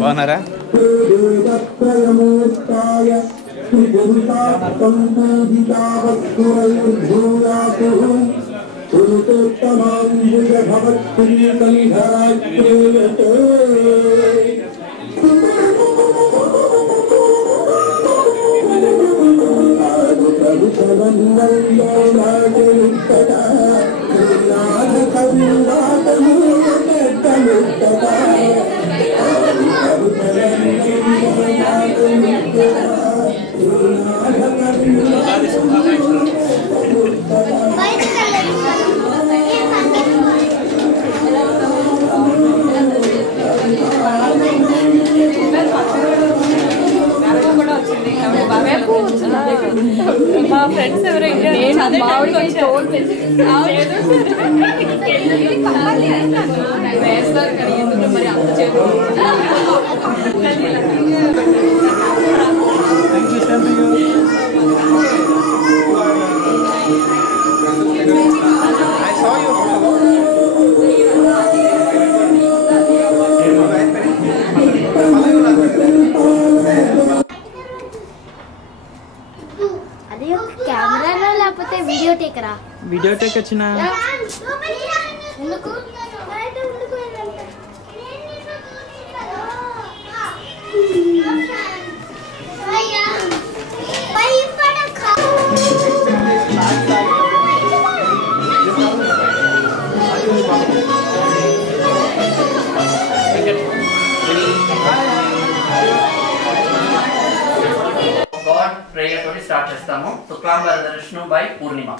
బాగున్నారా? మా ఫ్రెండ్స్ ఎవరైనా వేస్తారు కానీ ఎందుకు మరి అంత చేరు వీడియో టేక్ వచ్చిన ప్రేయర్ తోటి స్టార్ట్ చేస్తాము. శుక్లాంబరధర విష్ణు బై పూర్ణిమ.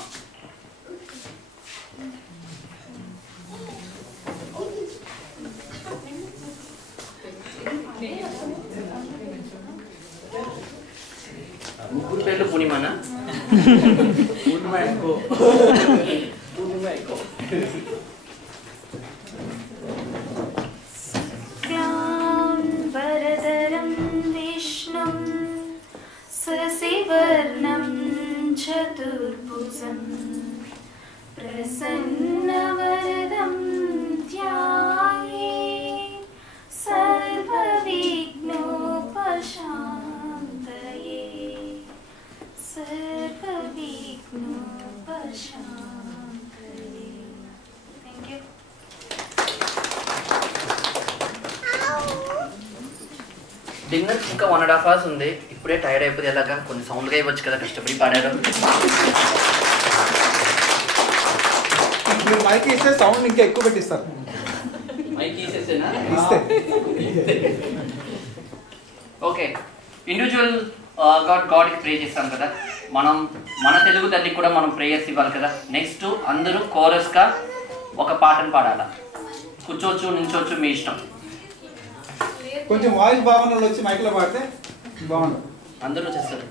ముగ్గురు పేర్లు పూర్ణిమనా? పూర్ణిమ ఎక్కువ. పూర్ణిమ ఎక్కువ. శుక్లాంబరధరం విష్ణుం శశివర్ణం చతుర్భుజం ప్రసన్నవరదం ధ్యాయేత్ సర్వవిఘ్నోపశాంతయే సర్వవిఘ్నోపశాంతయే. Thank you. డిన్నర్ ఇంకా 1.5 hours ఉంది. ఇప్పుడే టైర్డ్ అయిపోతే ఎలాగా? కొన్ని సౌండ్గా ఇవ్వచ్చు కదా, కష్టపడి పాడారు. మీరు మైక్ ఇస్తే సౌండ్ ఇంకా ఎక్కువ పెట్టిస్తారు. మైక్ ఇసేసేనా? ఇస్తే ఓకే. ఇండివిజువల్ గాడ్కి ప్రే చేస్తాం కదా, మనం మన తెలుగు తల్లికి కూడా మనం ప్రేయర్స్ ఇవ్వాలి కదా. నెక్స్ట్ అందరూ కోరస్గా ఒక పాటను పాడాలా. కూర్చోవచ్చు, నించోవచ్చు, మీ ఇష్టం. కొంచెం వాయిస్ భావనలు వచ్చి మైక్లో పాడితే బాగుంటుంది. అందరూ చేస్తారు.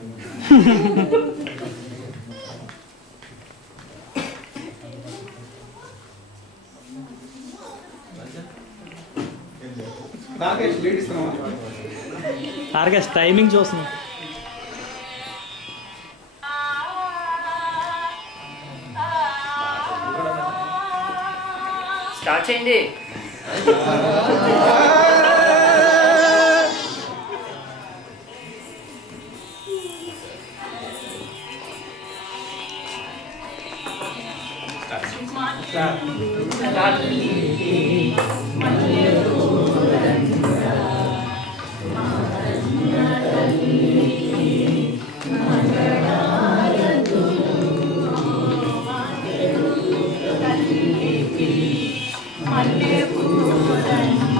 ఆర్గస్ టైమింగ్ చూస్తున్నాం. స్టార్ట్ చేయండి. మల్లెపూలని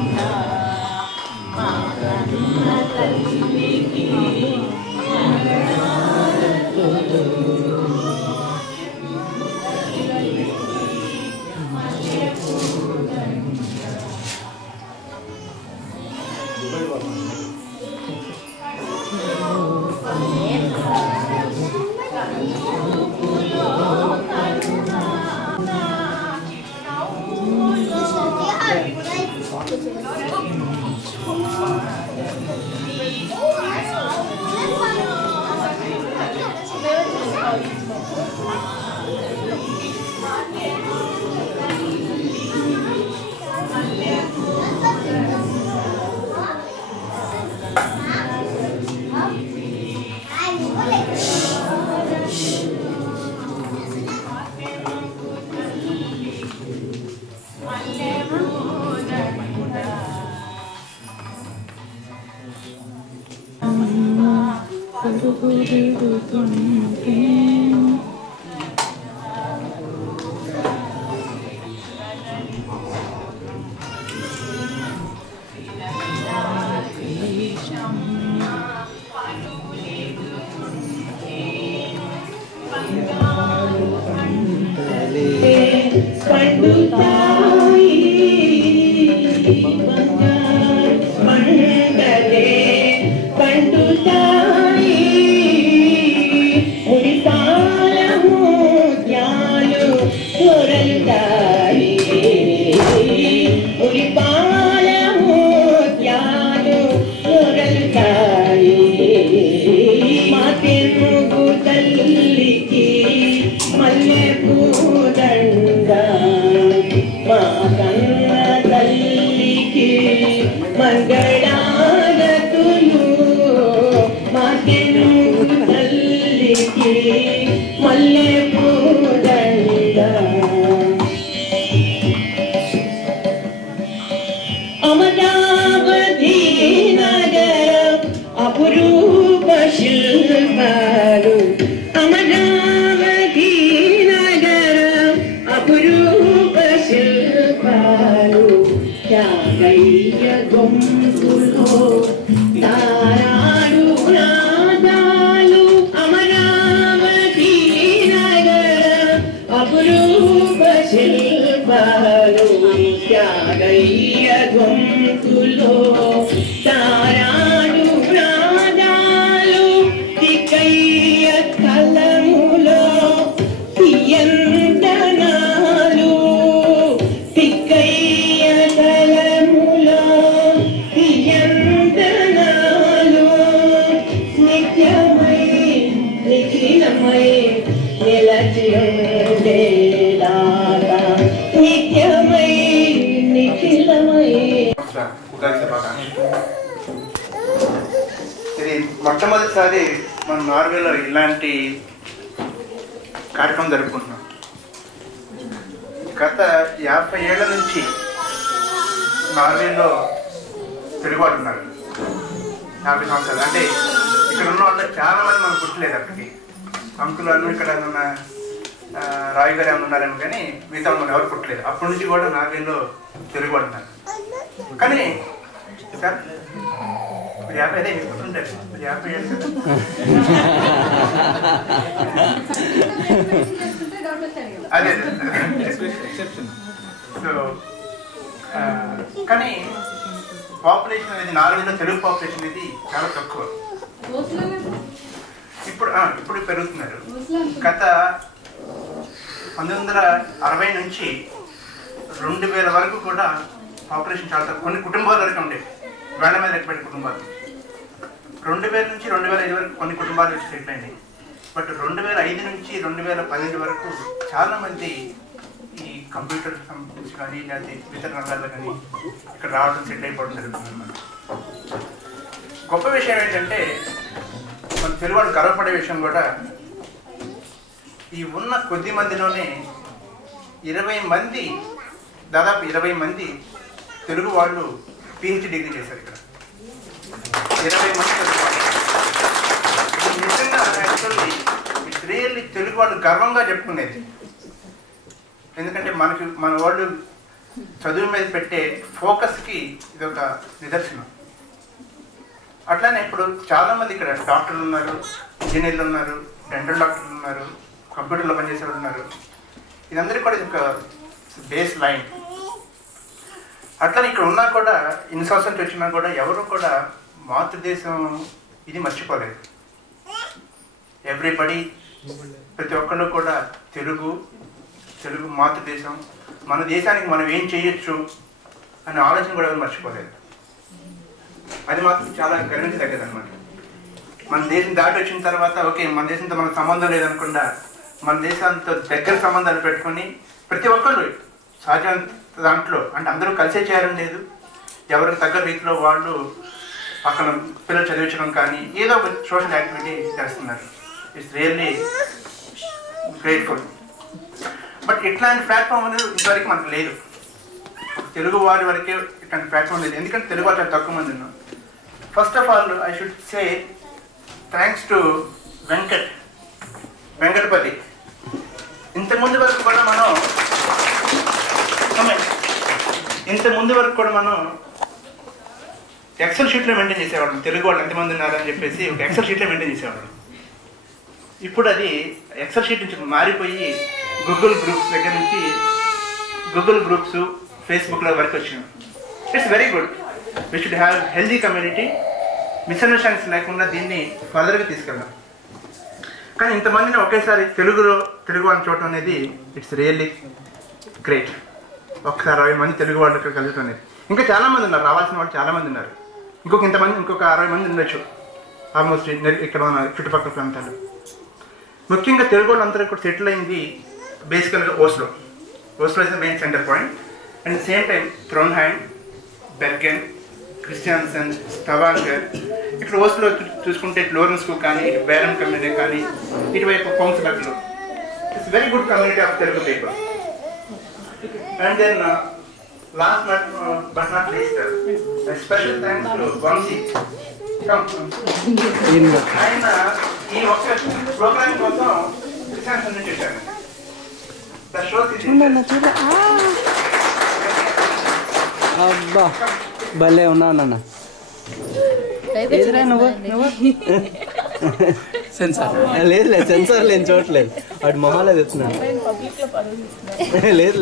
ఇది మొట్టమొదటిసారి మన నార్వేలో ఇలాంటి కార్యక్రమం జరుపుకుంటున్నాం. గత 50 ఏళ్ల నుంచి నార్వేలో తెలుగువాడు ఉన్నారు. 50 సంవత్సరాలు అంటే ఇక్కడ ఉన్న వాళ్ళు చాలా మంది మనకు పుట్టలేదు. అక్కడికి అంకులు అన్న ఇక్కడ ఉన్న రాయు గారు ఏమైనా ఉన్నారేమో కానీ మిగతా మనం ఎవరు పుట్టలేదు. అప్పటి నుంచి కూడా నార్వేలో తెలుగువాడు ఉన్నారు. కానీ సార్ 50 అదే మీకు పుట్టుంటారు. 50 ఏళ్ళు కదా. అదే సో కానీ పాపులేషన్ అనేది నార్వేలో తెలుగు పాపులేషన్ అనేది చాలా తక్కువ. ఇప్పుడు పెరుగుతున్నారు. గత 1960 నుంచి 2000 వరకు కూడా పాపులేషన్ చాలా తక్కువ. కొన్ని కుటుంబాల వరకు ఉండేవి, వేళ్ల మీద లెక్కబెట్టే కుటుంబాలు. 2000 నుంచి 2005 వరకు కొన్ని కుటుంబాలు వచ్చి సెటిల్ అయినాయి. బట్ 2005 నుంచి 2012 వరకు చాలామంది ఈ కంప్యూటర్ సంబంధించి కానీ లేకపోతే ఇతర రంగాల్లో కానీ ఇక్కడ రావడం సెటిల్ అయిపోవడం జరుగుతుంది అన్నమాట. గొప్ప విషయం ఏంటంటే మన తెలుగు వాళ్ళు గర్వపడే విషయం కూడా, ఈ ఉన్న కొద్ది మందిలోనే 20 మంది, దాదాపు 20 మంది తెలుగు వాళ్ళు పిహెచ్డి డిగ్రీ చేశారు ఇక్కడ. 20 మంది తెలుగు వాళ్ళు. ఇది నిజంగా యాక్చువల్లీ ఇట్స్ రియల్లీ తెలుగు వాళ్ళు గర్వంగా చెప్పుకునేది. ఎందుకంటే మన వాళ్ళు చదువు మీద పెట్టే ఫోకస్కి ఇది ఒక నిదర్శనం. అట్లానే ఇప్పుడు చాలామంది ఇక్కడ డాక్టర్లు ఉన్నారు, ఇంజనీర్లు ఉన్నారు, డెంటల్ డాక్టర్లు ఉన్నారు, కంప్యూటర్లో పనిచేసే వాళ్ళు ఉన్నారు. ఇదందరికీ కూడా ఇది ఒక బేస్ లైన్. అట్లనే ఇక్కడ ఉన్నా కూడా ఇన్ని సంవత్సరాలు వచ్చినా కూడా ఎవరు కూడా మాతృదేశం ఇది మర్చిపోలేదు. ఎవ్రీబడి, ప్రతి ఒక్కళ్ళు కూడా తెలుగు మాతృదేశం, మన దేశానికి మనం ఏం చేయొచ్చు అనే ఆలోచన కూడా ఎవరు మర్చిపోలేదు. అది మాత్రం చాలా గర్వించదగ్గది అనమాట. మన దేశం దాటి వచ్చిన తర్వాత ఓకే మన దేశంతో మనకు సంబంధం లేదనకుండా మన దేశాంతో దగ్గర సంబంధాలు పెట్టుకొని ప్రతి ఒక్కళ్ళు సహజంత దాంట్లో అంటే అందరూ కలిసే చేయాలని లేదు. ఎవరికి తగ్గ రీతిలో వాళ్ళు అక్కడ పిల్లలు చదివించడం కానీ ఏదో ఒక సోషల్ యాక్టివిటీ చేస్తున్నారు. It's really grateful. బట్ ఇట్లాంటి ప్లాట్ఫామ్ అనేది ఇంతవరకు మనకు లేదు. తెలుగు వారి వరకే ఇట్లాంటి ప్లాట్ఫామ్ లేదు. ఎందుకంటే తెలుగు వాళ్ళు చాలా తక్కువ మంది ఉన్నాం. First of all I should say thanks to Venkatapathi. ఇంతకుముందు వరకు కూడా మనం ఎక్సెల్ షీట్లో మెయింటైన్ చేసేవాళ్ళం. తెలుగు వాళ్ళు ఎంతమంది ఉన్నారని చెప్పేసి ఒక ఎక్సెల్ షీట్లో మెయింటైన్ చేసేవాళ్ళం. ఇప్పుడు అది ఎక్సెల్ షీట్ నుంచి మారిపోయి గూగుల్ గ్రూప్స్ దగ్గర నుంచి గూగుల్ గ్రూప్స్, ఫేస్బుక్లో వరకు వచ్చినాం. It's very good. We should have healthy community. Misunderstandings లేకుండా దీన్ని ఫర్దర్గా తీసుకెళ్దాం. కానీ ఇంతమందిని ఒకేసారి తెలుగు వాళ్ళని చూడటం అనేది ఇట్స్ రియల్లీ గ్రేట్. ఒకసారి 60 మంది తెలుగు వాళ్ళు ఇక్కడ కలుగుతాం అనేది. ఇంకా చాలామంది ఉన్నారు, రావాల్సిన వాళ్ళు చాలామంది ఉన్నారు. ఇంకొక 60 మంది ఉండొచ్చు ఆల్మోస్ట్ ఇక్కడ ఉన్న చుట్టుపక్కల ప్రాంతాలు. ముఖ్యంగా తెలుగు వాళ్ళందరూ ఇక్కడ సెటిల్ అయింది బేసికల్గా Oslo is the main centre point. And same time Trondheim, Bergen, Kristiansand, Stavanger. ఇక్కడ ఓస్లో చూసుకుంటే లోరెన్స్కు కానీ, ఇటు బేరం కమ్యూనిటీ కానీ, ఇటువైపు కౌన్సిలర్లు. It's very good community of Telugu people. And then last but not least special thanks to Vamshi. ఆయన ఈ ఒక్క ప్రోగ్రామ్ కోసం క్రిస్టియాన్సన్ నుంచి వచ్చారు. అబ్బా భలే ఉన్నావు నాన్న. సెన్సార్ లేదు సెన్సార్ లేని చోట్లేదు. వాటి మొహాలే తెస్తున్నాను. లేదు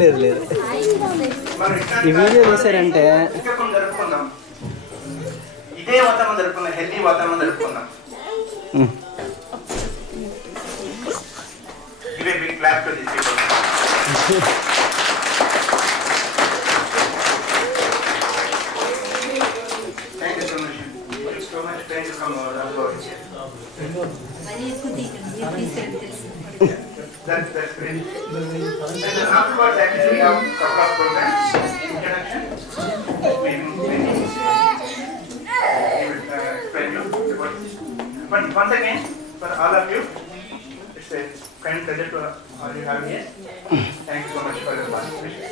ఈ వీడియో చూసారంటే ఇదే వాతావరణం జరుపుకుందాం, హెల్దీ వాతావరణం జరుపుకుందాం. ఇవే big clap to this people. Thank you so much. It's so much time to come over. That's great. And then afterwards, actually, we have a couple of programs. Introduction. We will explain you. But once again, for all of you, it's a kind pleasure to all you have here. Thank you so much for your participation.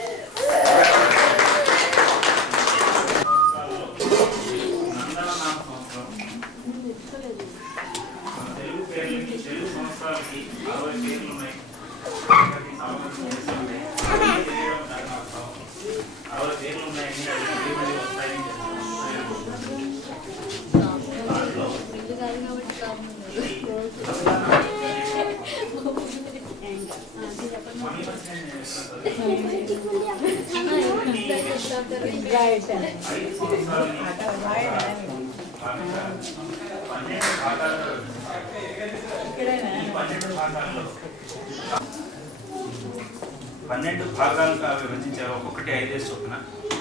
పన్నెండు భాగాలుగా విభజించారు, ఒక్కొక్కటి 5 చొప్పున.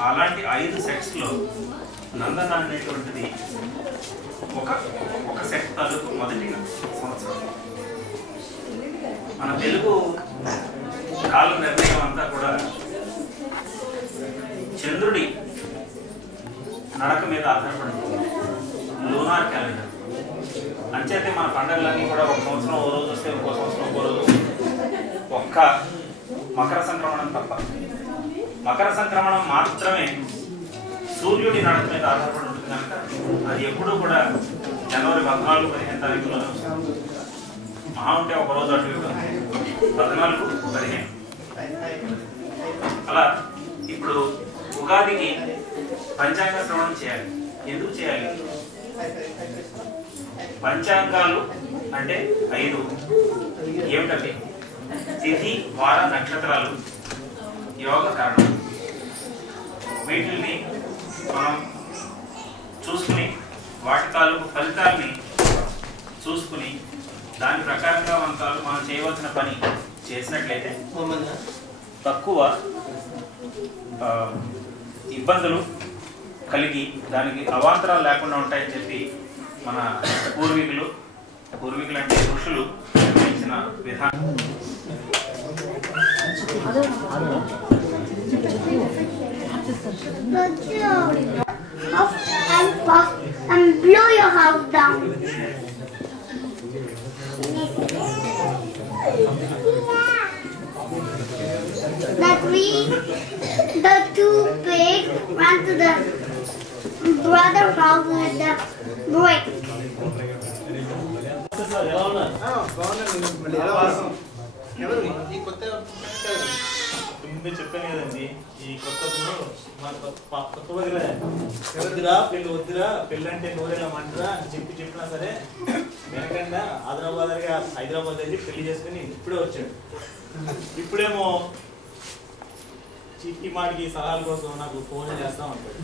అలాంటి 5 సెట్స్లో నందన అనేటువంటిది ఒక set తాలూకు మొదటి సంవత్సరం. మన తెలుగు కాల నిర్ణయం అంతా కూడా చంద్రుడి నడక మీద ఆధారపడింది. లూనార్ క్యాలెండర్ అంచేతే మన పండుగలన్నీ కూడా ఒక సంవత్సరం ఓ రోజు వస్తే ఇంకో సంవత్సరం ఇంకో రోజు. ఒక్క మకర సంక్రమణం తప్ప. మకర సంక్రమణం మాత్రమే సూర్యుడి నడక మీద ఆధారపడి ఉంటుంది కనుక అది ఎప్పుడూ కూడా జనవరి 14-15 తారీఖులోనే వస్తుంది. మహా ఉంటే ఒక రోజు అటు 14-15. అలా ఇప్పుడు ఉగాదికి పంచాంగ శ్రవణం చేయాలి. ఎందుకు చేయాలి? పంచాంగాలు అంటే 5 ఏమిటవి? తిథి, వార, నక్షత్రాలు, యోగ, కారణం. వీటిని మనం చూసుకుని వాటి తాలూకు ఫలితాలని చూసుకుని దాని ప్రకారంగా మనం చేయవలసిన పని చేసినట్లయితే తక్కువ ఇబ్బందులు కలిగి దానికి అవాంతరాలు లేకుండా ఉంటాయని చెప్పి మన పూర్వీకులు అంటే ఋషులు నిర్ణయించిన విధానం. And blow your house down. The two pigs ran to the brother's house with the brick. ఎలా ఉన్నారు? బాగున్నాను. మళ్ళీ ఎలా వాసం? ఎవరు ఈ కొత్త ముందే చెప్పాను కదండి, ఈ కొత్తలో మన కొత్త వదిలే వద్దురా పెళ్ళి వద్దురా, పెళ్ళి అంటే నూరేళ్ళ మంటరా అని చెప్పినా సరే వెనకండా హైదరాబాద్ వెళ్ళి పెళ్లి చేసుకుని ఇప్పుడే వచ్చాడు. ఇప్పుడేమో చీటి మాటికి సలహాల కోసం నాకు ఫోన్ చేస్తా ఉంటాడు.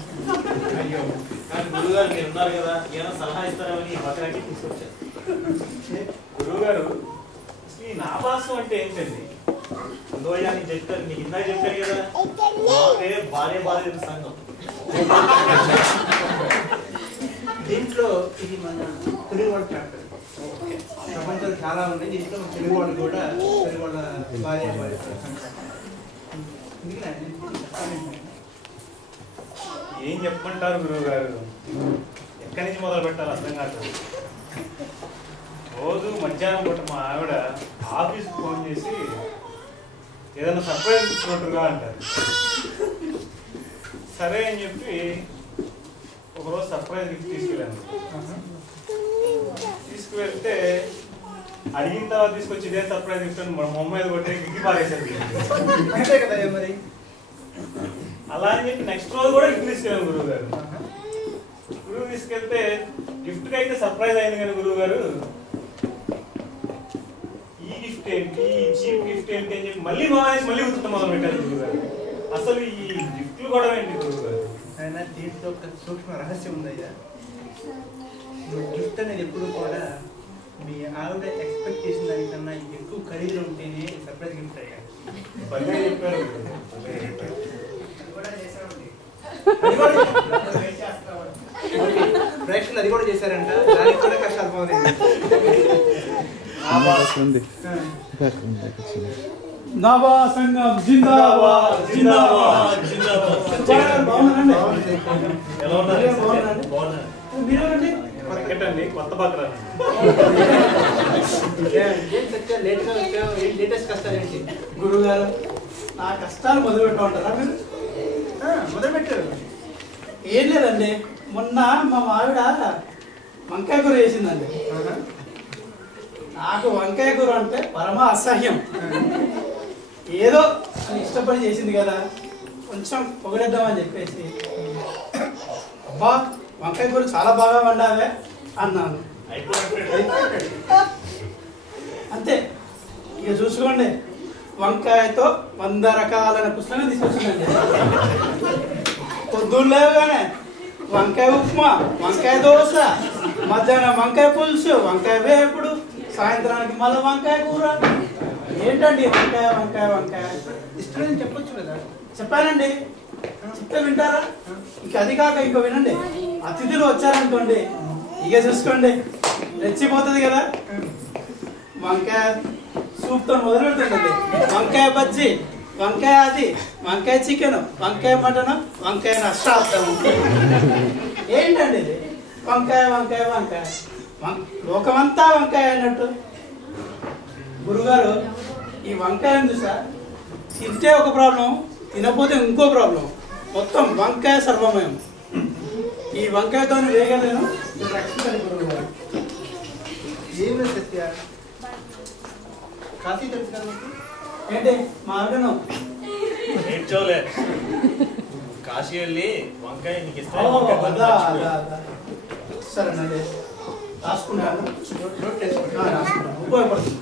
అయ్యో, కానీ గురువుగారు మీరు ఉన్నారు కదా, ఏమైనా సలహా ఇస్తారని బకరాకి తీసుకొచ్చారు. గురువుగారు ఈ నాభాసం అంటే ఏంటండి? లోయాన్ని చెప్తారు, నీకు ఇందాక చెప్పారు కదా, మాకే భార్య బాధ్యత సంఘం. దీంట్లో ఇది మన తెలుగు వాళ్ళ చాప్టర్. ప్రపంచంలో చాలా ఉన్నాయి, దీంట్లో తెలుగు వాళ్ళు కూడా తెలుగు వాళ్ళ భార్య ఏం చెప్పమంటారు గురువు గారు? ఎక్కడి నుంచి మొదలు పెట్టాలి అర్థం కాదు. రోజు మధ్యాహ్నం పూట మా ఆవిడ ఆఫీస్కి ఫోన్ చేసి ఏదైనా సర్ప్రైజ్ ఇచ్చినట్టుగా అంటారు. సరే అని చెప్పి ఒకరోజు సర్ప్రైజ్ గిఫ్ట్ తీసుకెళ్ళాను. తీసుకువెళ్తే అడిగిన తర్వాత తీసుకొచ్చి ఇదే సర్ప్రైజ్ గిఫ్ట్ అని మన మొమ్మ మీద కొట్టే గిఫ్ట్ పారేసారు. అంతే కదా మరి. అలా అని చెప్పి నెక్స్ట్ రోజు కూడా గిఫ్ట్ తీసుకెళ్ళాను గురువు గారు. గురువు తీసుకెళ్తే గిఫ్ట్కి అయితే సర్ప్రైజ్ అయింది కానీ గురువు గారు ఈ గిఫ్ట్ ఏంటి, ఈ చీప్ గిఫ్ట్ ఏంటి అని చెప్పి మళ్ళీ మళ్ళీ ఉత్తరం మొదలు పెట్టారు గురువు గారు. అసలు ఈ గిఫ్ట్లు కూడా ఏంటి గురువు గారు? అయినా దీంట్లో ఒక సూక్ష్మ రహస్యం ఉందయ్యా. గిఫ్ట్ అనేది ఎప్పుడు కూడా మీ ఆవిడ ఎక్స్పెక్ట్ చేసిన దానికన్నా ఎక్కువ ఖరీదు ఉంటేనే సర్ప్రైజ్ గిఫ్ట్ అయ్యా. పల్లె చెప్పారు. ప్రేక్షకులు అది కూడా చేశారంట, దానికి కూడా కష్టాలు పోలేదు. నాభా సంఘం జిందాబాద్ జిందాబాద్ జిందాబాద్. ఎలా ఉన్నారు? బాగున్నారు. మీరేనండి? ఎక్కడండి? కొత్త బక్రా లేటెస్ట్ కష్టాలు ఏంటి గురువు గారు, నా కష్టాలు మొదలు పెట్టా ఉంటారా మీరు? మొదలు పెట్టారు. ఏం లేదండి, మొన్న మా ఆవిడ వంకాయ కూర చేసిందండి. నాకు వంకాయ కూర అంటే పరమ అసహ్యం. ఏదో ఇష్టపడి చేసింది కదా, కొంచెం పొగడేద్దామని చెప్పేసి, అబ్బా వంకాయ కూర చాలా బాగా వండావే అన్నాను. అంతే, ఇక చూసుకోండి, వంకాయతో 100 రకాలైన పుస్తకం తీసుకొచ్చిందండి. పొద్దున్నేగానే వంకాయ ఉప్మా, వంకాయ దోశ, మధ్యాహ్నం వంకాయ పులుసు, వంకాయ వేపుడు, సాయంత్రానికి మళ్ళీ వంకాయ కూర. ఏంటండి వంకాయ వంకాయ వంకాయ? ఇష్టం చెప్పొచ్చు కదా. చెప్పానండి, చెప్తే వింటారా? ఇక అది కాక ఇంకో వినండి, అతిథులు వచ్చారనుకోండి, ఇక చూసుకోండి రెచ్చిపోతుంది కదా. వంకాయ సూప్తో మొదలు పెడుతుందండి, వంకాయ బజ్జీ, వంకాయ అది, వంకాయ చికెన్, వంకాయ మటన్, వంకాయ నష్టార్థం. ఏంటండి ఇది? వంకాయ వంకాయ వంకాయ, లోకమంతా వంకాయ అన్నట్టు. గురుగారు, ఈ వంకాయ ఉంది సార్, తింటే ఒక ప్రాబ్లం, తినకపోతే ఇంకో ప్రాబ్లం. మొత్తం వంకాయ సర్వమయం. ఈ వంకాయతో వేయగలను, రక్షించండి గురుగారు. ఏమి సత్య కాశీ తెలుసు కదా మీకు? ఏంటి మా ఆవిడను నేర్చోలే, కాశీ వెళ్ళి వంకాయ నీకు ఇష్టం సరేనండి, రాసుకుంటాను, ఉపయోగపడుతుంది.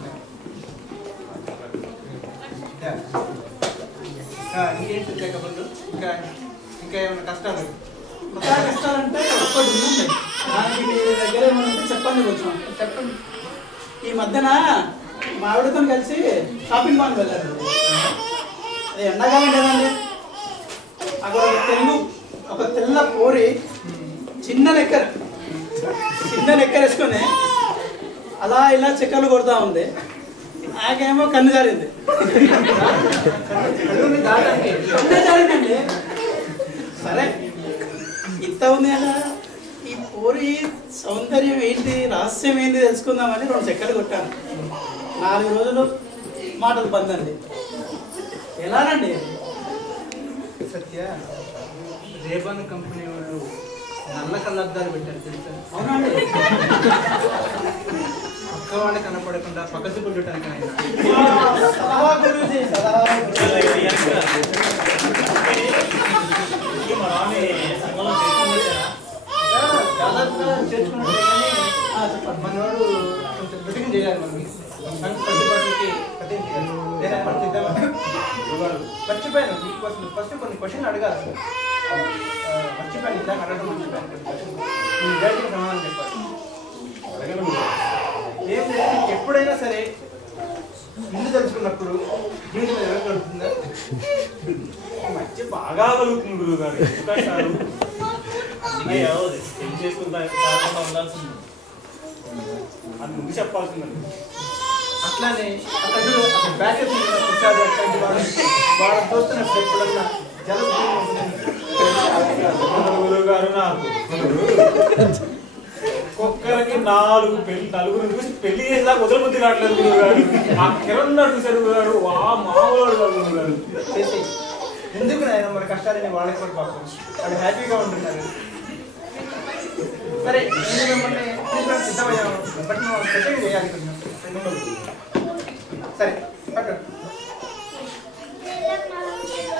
ఇంకేంటి లేకపోతే ఇంకా ఇంకా ఏమైనా కష్టాలు? ఇంకా కష్టాలంటే ఒక్కటి ఉంది, దానికి మీ దగ్గర ఏమన్నా చెప్పండి కొంచెం. చెప్పండి. ఈ మధ్యన మా ఆవిడతో కలిసి షాపింగ్ మాల్ వెళ్ళారు. అది ఎండాకాలం కదండి, అక్కడ ఒక తెల్ల పోరి చిన్న లెక్కర్ వేసుకొని అలా ఇలా చెక్కలు కొడతా ఉంది. నాకేమో కన్ను జారింది. కన్ను జారిందండి. సరే ఇంత ఉంది కదా, ఈ పోరి సౌందర్యం ఏంటి, రహస్యం ఏంటి తెలుసుకుందామని 2 చెక్కలు కొట్టాను. 4 రోజులు మాటలు బందండి. ఎలానండి? సత్య, రేబాన్ కంపెనీ వాళ్ళు నల్ల కళ్ళద్దాలు పెట్టారు తెలుసా? అవునండి. పక్క వాళ్ళు కనపడకుండా పక్కకు కొట్టడానికి ఆయన సలహా గురించి మనవాడు కొంచెం ప్రతిజ్ఞ చేయాలి. మనకి కట్టుబాటుకి ప్రతిజ్ఞ చేయాలి. మర్చిపోయాను మీకు అసలు ఫస్ట్ కొన్ని క్వశ్చన్ అడగాలి. మర్చిపోయాను ఇందాక అడగడం మర్చిపోయాను. మీ డైరెక్ట్గా సమాధానం చెప్పాలి. ఏం లేదు, ఎప్పుడైనా సరే ఇల్లు తెలుసుకున్నప్పుడు జీవితం ఎలా కలుగుతుందా? మధ్య బాగా కలుగుతుంది గురువు గారు. చేసుకుంటా ఉండాల్సింది అది ముందు చెప్పాల్సిందండి. అట్లానే అక్కడ బ్యాకప్ వాళ్ళ చూస్తున్నప్పుడు ఎప్పుడన్నా గురువు గారు నాకు ఒక్కొక్కరికి నలుగురు చూసి పెళ్లి చేసేదాకా వదలబుద్ధి కావట్లేదు గురువు గారు. ఆ కిరణ్ చూసారు గురువు గారు, మామూలు గురువు గారు. ఎందుకు నాయన మన కష్టాలని వాళ్ళకి కూడా పాపం వాళ్ళు హ్యాపీగా ఉంటున్నారు. సరే నేను మిమ్మల్ని సిద్ధమయ్యాను, బట్ మనం సెటిల్ చేయాలి కొంచెం. సరే అక్కడ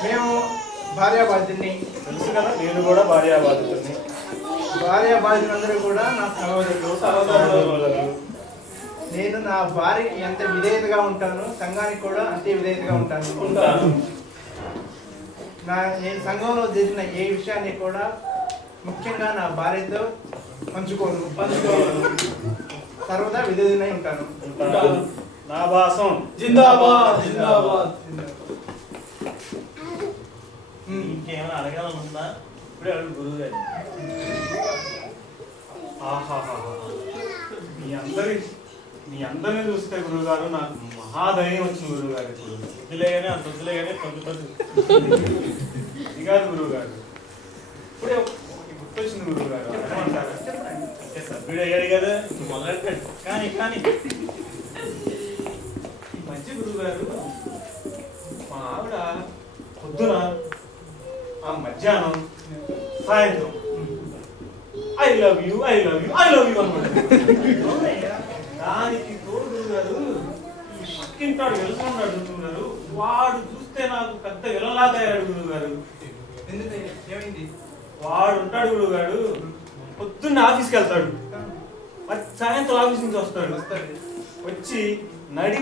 మేము భార్యాబాధితుల్ని తెలుసు కదా, నేను కూడా భార్యాబాధితుల్ని. భార్యాబాధితులందరూ కూడా నా సహోదరులు. నేను నా భార్యకి ఎంత విధేయతగా ఉంటాను, సంఘానికి కూడా అంతే విధేయతగా ఉంటాను. నేను సంఘంలో చేసిన ఏ విషయాన్ని కూడా ముఖ్యంగా నా భార్యతో పంచుకోను. సర్వదా విధేయునై ఉంటాను. నా భాసం జిందాబాద్ జిందాబాద్. ఇంకేమైనా అడగాలని ఉందా? ఇప్పుడే అడుగు గురువు గారు. మీ అందరినీ చూస్తే గురువు గారు నాకు మహాధైర్యం వచ్చింది గురువు గారు. ఇప్పుడు వద్దులేగానే అంత వద్దులేగానే ఇది కాదు గురువు గారు. ఇప్పుడే గుర్తొచ్చింది గురువు గారు. ఏమంటారు? సభ్యుడు అయ్యాడు కదా, మొదలెట్టాడు. కానీ ఈ మధ్య గురువు గారు మా ఆవిడ పొద్దున, ఆ మధ్యాహ్నం, సాయంత్రం I love you I love you I love you అన్నమాట. దానికి తోడు గారు పక్కింటాడు వెళ్తున్నాడు గురువు గారు. వాడు చూస్తే నాకు పెద్ద విలలా తయారాడు గురువు గారు. ఏమైంది? వాడు ఉంటాడు గురువు గారు, పొద్దున్న ఆఫీస్కి వెళ్తాడు, సాయంత్రం ఆఫీస్ నుంచి వస్తాడు. వచ్చి నడి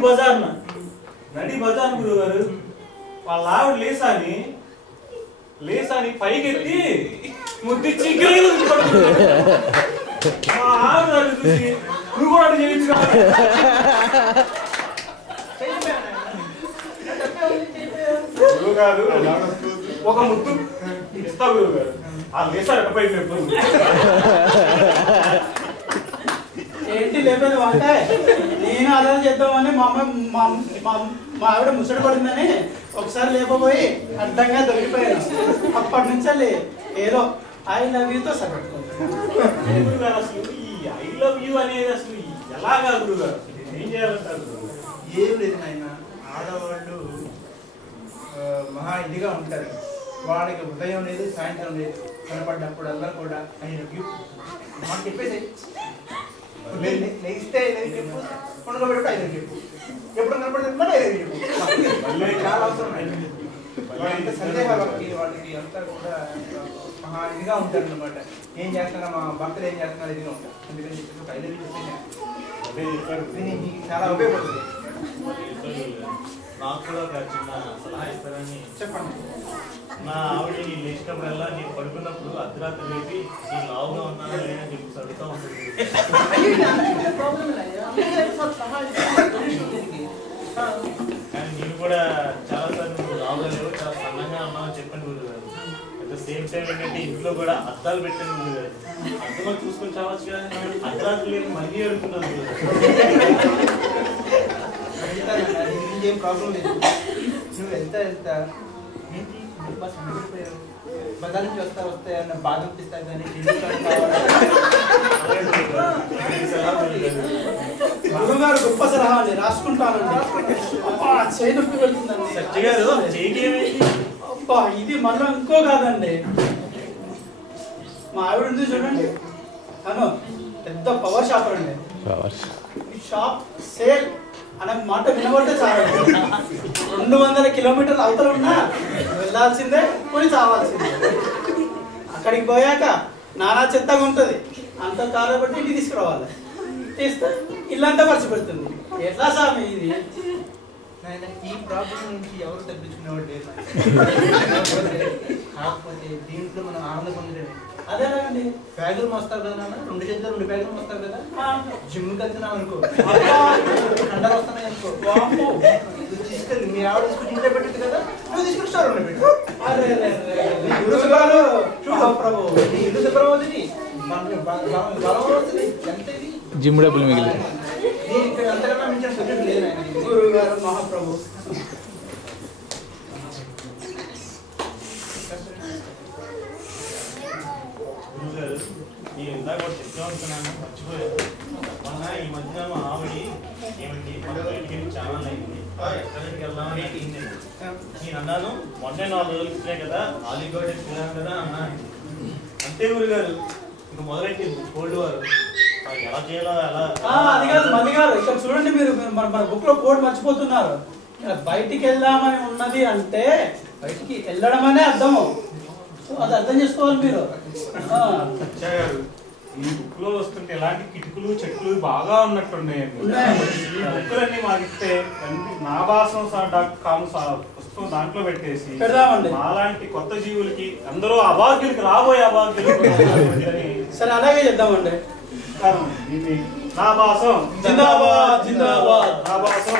బజార్ గురువు గారు వాళ్ళ ఆవిడ లేసాని పైకెత్తి ముద్దిచ్చి మా ఆవిడ చూసి నువ్వు కూడా చేయొచ్చు కదా. గురువు గారు ఒక ముద్దు ఇస్తా గురువు గారు. ఆ లేసారు ఎట్టపై ఏంటి లేపేది వంకాయ? నేను అలా చేద్దామని మా ఆవిడ ముసడి పడిందని ఒకసారి లేకపోయి అడ్డంగా దొరికిపోయాను. అప్పటి నుంచి ఏదో ఐ లవ్ యూతో సరిపెట్టుకోవాలి. అసలు ఈ ఐ లవ్ యూ అనేది అసలు ఎలాగా గురువు గారు? ఏం చేయాలంటారు? ఏం లేదు నాయన, ఆడవాళ్ళు మహా ఇదిగా ఉంటారు. వాడికి ఉదయం లేదు సాయంత్రం లేదు, కనపడ్డప్పుడల్లా కూడా ఐ లవ్ యూ మాకు చెప్పేసి నెగిస్తే చెప్పు, పండుగ ఐదు చెప్పు, ఎప్పుడు కనపడితే మళ్ళీ ఐదు చెప్పు. చాలా అవసరం. ఎంత సందేహాలు వాళ్ళకి అంతా కూడా మహా ఇదిగా ఉంటారు అన్నమాట. ఏం చేస్తున్నా మా భర్తలు ఏం చేస్తున్నారు ఇదిగా ఉంటారు. అందుకని చెప్పి ఐదు చెప్పేసి చాలా ఉపయోగపడుతుంది. నాకు కూడా ఒక చిన్న సలహా ఇస్తారని చెప్పండి. నా ఆవిడ నేను లేచినప్పుడల్లా నేను పడుకున్నప్పుడు అర్ధరాత్రి లేపి నేను లావుగా ఉన్నానా లేదని చెప్పి అడుగుతూ ఉంటుంది. కానీ నేను కూడా చాలాసార్లు నువ్వు లావుగా లేవు, చాలా సన్నగా ఉన్నావు అని చెప్పాను గురువు గారు. అట్ ద సేమ్ టైం ఏంటంటే ఇంట్లో కూడా అద్దాలు పెట్టాను గురువు గారు. అర్థంలో చూసుకొని చావచ్చు కదా, అర్ధరాత్రి లేని మళ్ళీ అడుగుతున్నాను గురువు గారు. ఏం ప్రాబ్లం లేదు. నువ్వు ఎంత ఏంటి సండిపోయావు, బజార్ నుంచి వస్తాయన్న బాధ అనిపిస్తాయి. కానీ గురుగారు గొప్ప సలహా అండి, రాసుకుంటానండి. అబ్బా చేయి నొప్పి వెళ్తుందండి. సత్యగారు చేయి అబ్బా ఇది మళ్ళీ ఇంకో కాదండి. మా ఆవిడ ఉంది చూడండి, అను పెద్ద పవర్ షాపర్ అండి. ఈ షాప్ సేల్ అనే మాట వినబడితే చాలు 200 కిలోమీటర్లు అవతల ఉన్నా వెళ్ళాల్సిందే, కొని చావాల్సిందే. అక్కడికి పోయాక నానా చెత్తగా ఉంటుంది, అంత కాబట్టి ఇంటికి తీసుకురావాలి. తీస్తే ఇల్లంతా మర్చిపెడుతుంది. ఎట్లా స్వామి ఇది? ఈ ప్రాబ్లం నుంచి ఎవరు తప్పించుకునేవాడు లేదు. కాకపోతే దీంట్లో మనం ఆనందం పొందలేము. అదేనండి, బ్యాగులు మోస్తావు కదా నాన్న, 2 చేతులు 2 బ్యాగులు మోస్తావు కదా. జిమ్కి వెళ్తున్నావు అనుకో, కండలు వస్తున్నాయి అనుకో, ఇది తీసుకెళ్ళి మీ ఆవిడ తీసుకుని ఇంట్లో పెట్టింది కదా, నువ్వు తీసుకుని స్టోర్ పెట్టు. ప్రభు నీ ఇల్లు శుభ్రం అవుతుంది, బలం అవుతుంది. ఎంత ఇది జిమ్ డబ్బులు మిగిలి ఇక్కడ అంతకన్నా మించిన సబ్జెక్ట్ లేదు. గురువు గారు మహాప్రభు. నేను ఇందాక కూడా చెప్తా ఉంటున్నాను, మర్చిపోయాను. మొన్న ఈ మధ్యన మా ఆవిడ ఏమండి మన బయటికి చాలా అయింది, ఎక్కడికి వెళ్దామని నేను అన్నాను. మొన్న 4 రోజులు ఇచ్చినాయి కదా, ఆలిగోడ వెళ్ళాను కదా అన్నాను. అంతే గురుగారు ఇంకా మొదలెట్టింది కోల్డ్ వారు. ఎలా చేయాలో అలా. అది కాదు మల్లి గారు, ఇక్కడ చూడండి, మీరు మన బుక్ లో కోడ్ మర్చిపోతున్నారు. బయటికి వెళ్దామని ఉన్నది అంటే బయటికి వెళ్ళడం అనే అర్థము. అది అర్థం చేసుకోవాలి మీరు. గారు ఈ బుక్ లో వస్తుంటే ఎలాంటి కిటుకులు చెట్లు బాగా ఉన్నట్టున్నాయండి. ఈ బుక్కులన్నీ మాకు ఇస్తే నా భాషం పుస్తకం దాంట్లో పెట్టేసి అలాంటి కొత్త జీవులకి అందరూ అభాగ్యులకి రాబోయే అభాగ్యులకి సరే అలాగే చేద్దామండి. నా భాషం జిందాబాద్ జిందాబాద్, నా భాషం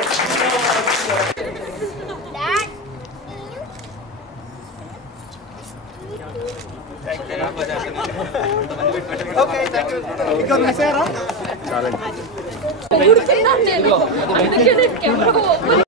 ఊరుకున్నాను నేను, అందుకే నేను కెమెరా